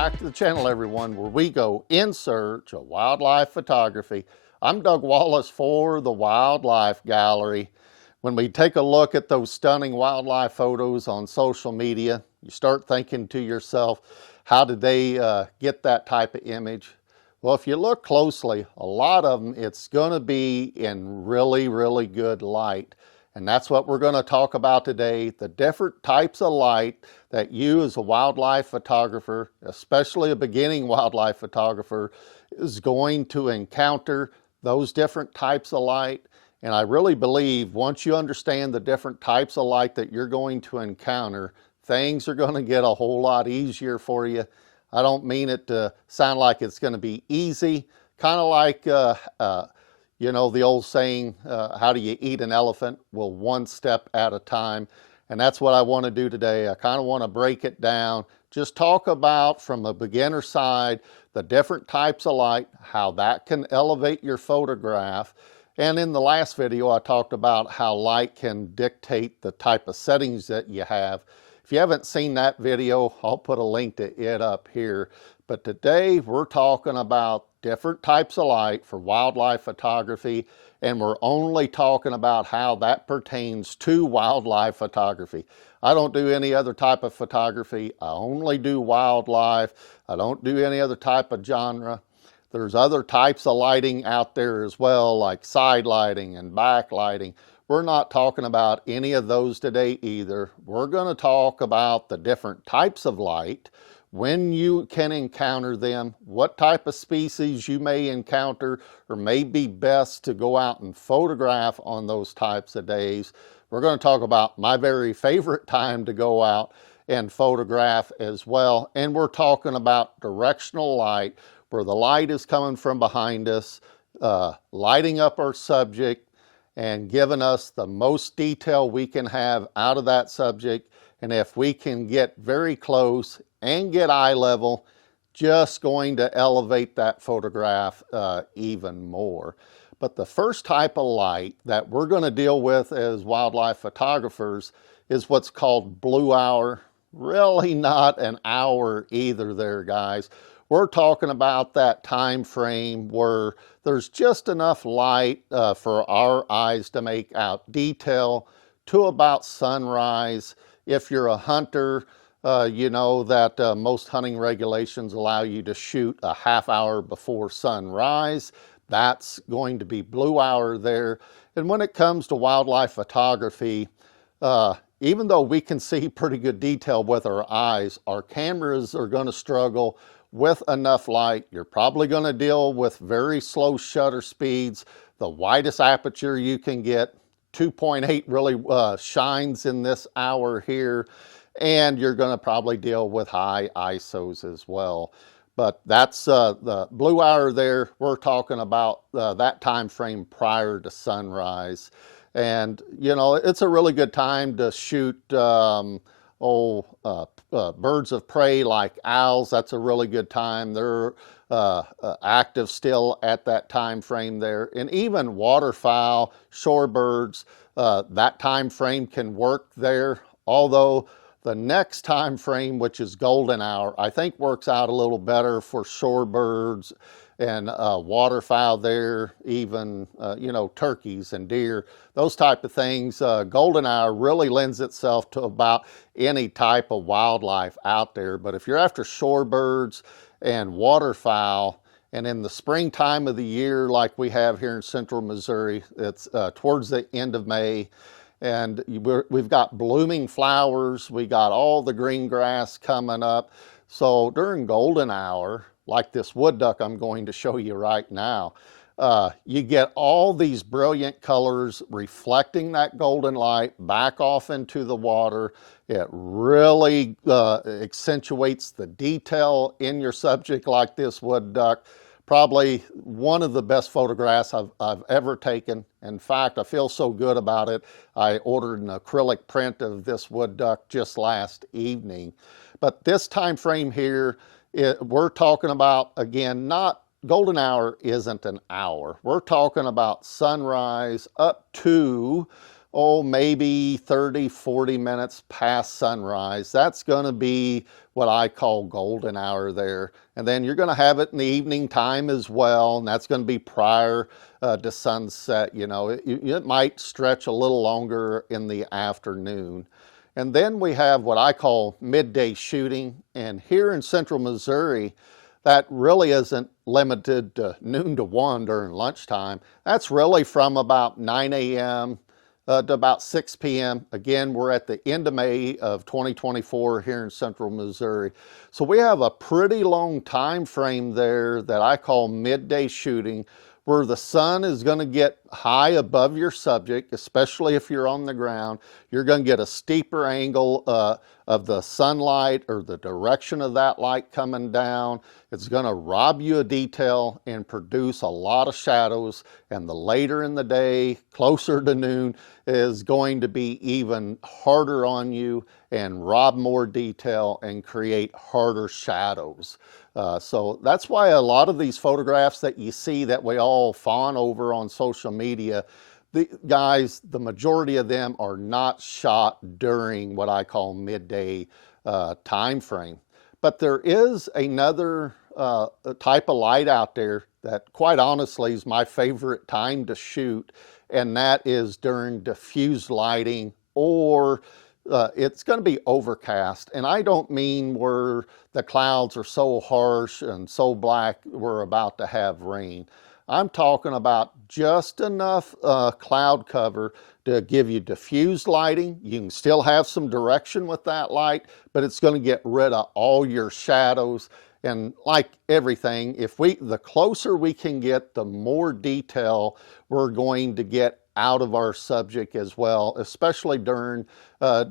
back to the channel, everyone, where we go in search of wildlife photography. I'm Doug Wallace for the Wildlife Gallery. When we take a look at those stunning wildlife photos on social media, you start thinking to yourself, how did they get that type of image? Well, if you look closely, a lot of them, it's going to be in really, really good light. And that's what we're going to talk about today, the different types of light that you as a wildlife photographer, especially a beginning wildlife photographer, is going to encounter those different types of light. And I really believe once you understand the different types of light that you're going to encounter, things are going to get a whole lot easier for you. I don't mean it to sound like it's going to be easy, kind of like you know, the old saying, how do you eat an elephant? Well, one step at a time. And that's what I want to do today. I kind of want to break it down, just talk about from a beginner side, the different types of light, how that can elevate your photograph. And in the last video, I talked about how light can dictate the type of settings that you have. If you haven't seen that video, I'll put a link to it up here. But today we're talking about different types of light for wildlife photography, and we're only talking about how that pertains to wildlife photography. I don't do any other type of photography. I only do wildlife. I don't do any other type of genre. There's other types of lighting out there as well, like side lighting and backlighting. We're not talking about any of those today either. We're going to talk about the different types of light, when you can encounter them, what type of species you may encounter or may be best to go out and photograph on those types of days. We're going to talk about my very favorite time to go out and photograph as well. And we're talking about directional light, where the light is coming from behind us, lighting up our subject and giving us the most detail we can have out of that subject. And if we can get very close and get eye level, just going to elevate that photograph even more. But the first type of light that we're going to deal with as wildlife photographers is what's called blue hour. Really not an hour either there, guys. We're talking about that time frame where there's just enough light for our eyes to make out detail to about sunrise. If you're a hunter, you know that most hunting regulations allow you to shoot a half hour before sunrise. That's going to be blue hour there. And when it comes to wildlife photography, even though we can see pretty good detail with our eyes, our cameras are going to struggle with enough light. You're probably going to deal with very slow shutter speeds. The widest aperture you can get, 2.8 really shines in this hour here, and you're going to probably deal with high ISOs as well. But that's the blue hour there. We're talking about that time frame prior to sunrise. And, you know, it's a really good time to shoot birds of prey like owls. That's a really good time. They're active still at that time frame there. And even waterfowl, shorebirds, that time frame can work there. Although the next time frame, which is golden hour, I think works out a little better for shorebirds and waterfowl there, even, you know, turkeys and deer, those type of things. Golden hour really lends itself to about any type of wildlife out there. But if you're after shorebirds and waterfowl, and in the springtime of the year, like we have here in central Missouri, it's towards the end of May, and we've got blooming flowers, we got all the green grass coming up. So during golden hour, like this wood duck I'm going to show you right now, you get all these brilliant colors reflecting that golden light back off into the water. It really accentuates the detail in your subject like this wood duck. Probably one of the best photographs I've ever taken. In fact, I feel so good about it. I ordered an acrylic print of this wood duck just last evening. But this time frame here, we're talking about, again, not golden hour isn't an hour. We're talking about sunrise up to oh, maybe 30, 40 minutes past sunrise. That's going to be what I call golden hour there. And then you're going to have it in the evening time as well, and that's going to be prior to sunset. You know, it might stretch a little longer in the afternoon. And then we have what I call midday shooting. And here in central Missouri, that really isn't limited to noon to 1 during lunchtime. That's really from about 9 a.m. To about 6 p.m. Again, we're at the end of May of 2024 here in central Missouri. So we have a pretty long time frame there that I call midday shooting, where the sun is going to get high above your subject, especially if you're on the ground. You're going to get a steeper angle of the sunlight or the direction of that light coming down. It's going to rob you of detail and produce a lot of shadows. And the later in the day, closer to noon, is going to be even harder on you and rob more detail and create harder shadows. So that's why a lot of these photographs that you see that we all fawn over on social media, the majority of them are not shot during what I call midday time frame. But there is another type of light out there that quite honestly is my favorite time to shoot, and that is during diffused lighting, or it's going to be overcast. And I don't mean where the clouds are so harsh and so black we're about to have rain. I'm talking about just enough cloud cover to give you diffused lighting. You can still have some direction with that light, but it's going to get rid of all your shadows. And like everything, the closer we can get, the more detail we're going to get out of our subject as well, especially during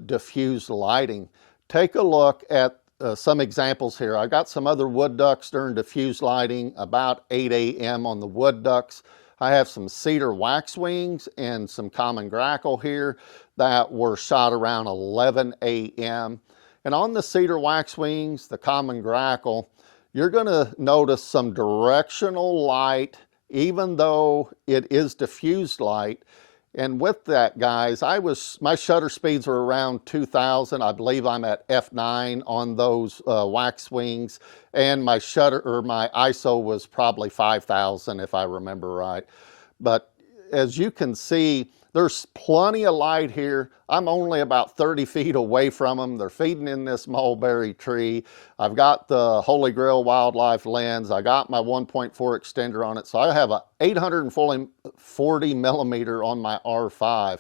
diffused lighting. Take a look at some examples here. I got some other wood ducks during diffused lighting about 8 a.m. on the wood ducks. I have some cedar waxwings and some common grackle here that were shot around 11 a.m. And on the cedar waxwings, the common grackle, you're going to notice some directional light, even though it is diffused light. And with that, guys, my shutter speeds are around 2,000. I believe I'm at f9 on those waxwings, and my ISO was probably 5,000 if I remember right. But as you can see, there's plenty of light here. I'm only about 30 feet away from them. They're feeding in this mulberry tree. I've got the Holy Grail wildlife lens. I got my 1.4 extender on it. So I have a 840 millimeter on my R5,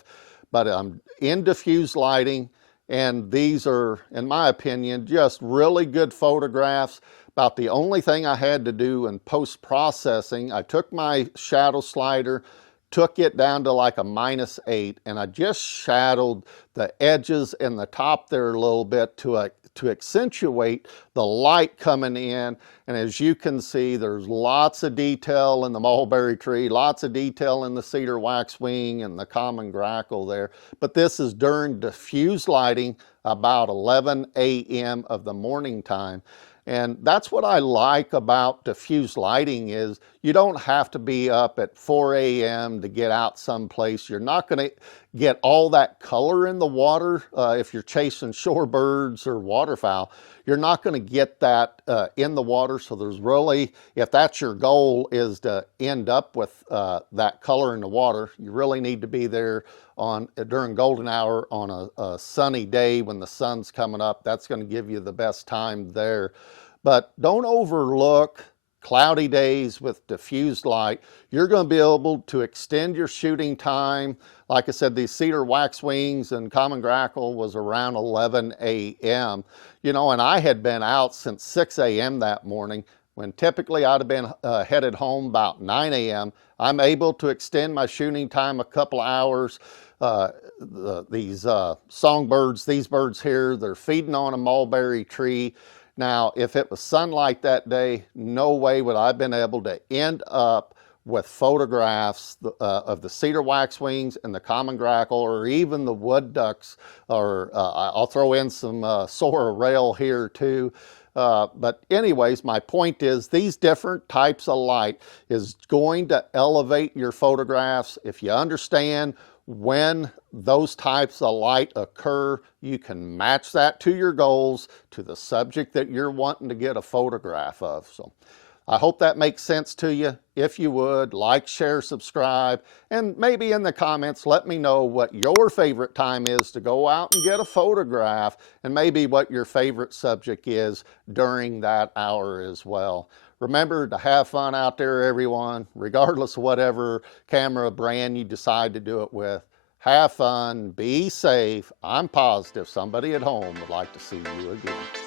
but I'm in diffused lighting. And these are, in my opinion, just really good photographs. About the only thing I had to do in post-processing, I took my shadow slider, took it down to like a -8, and I just shadowed the edges and the top there a little bit to accentuate the light coming in. And as you can see, there's lots of detail in the mulberry tree, lots of detail in the cedar waxwing and the common grackle there. But this is during diffused lighting about 11 a.m. of the morning time. And that's what I like about diffused lighting is you don't have to be up at 4 a.m. to get out someplace. You're not going to get all that color in the water if you're chasing shorebirds or waterfowl. You're not going to get that in the water. So there's really, if that's your goal, is to end up with that color in the water, you really need to be there during golden hour on a sunny day when the sun's coming up. That's going to give you the best time there. But don't overlook cloudy days with diffused light. You're going to be able to extend your shooting time. Like I said, these cedar waxwings and common grackle was around 11 a.m. You know, and I had been out since 6 a.m. that morning, when typically I'd have been headed home about 9 a.m. I'm able to extend my shooting time a couple hours. These songbirds, these birds here, they're feeding on a mulberry tree. Now, if it was sunlight that day, no way would I have been able to end up with photographs of the cedar waxwings and the common grackle, or even the wood ducks, or I'll throw in some Sora rail here too. But anyways, my point is these different types of light is going to elevate your photographs if you understand when those types of light occur, you can match that to your goals, to the subject that you're wanting to get a photograph of. So I hope that makes sense to you. If you would, like, share, subscribe, and maybe in the comments let me know what your favorite time is to go out and get a photograph, and maybe what your favorite subject is during that hour as well. Remember to have fun out there, everyone, regardless of whatever camera brand you decide to do it with. Have fun, be safe. I'm positive somebody at home would like to see you again.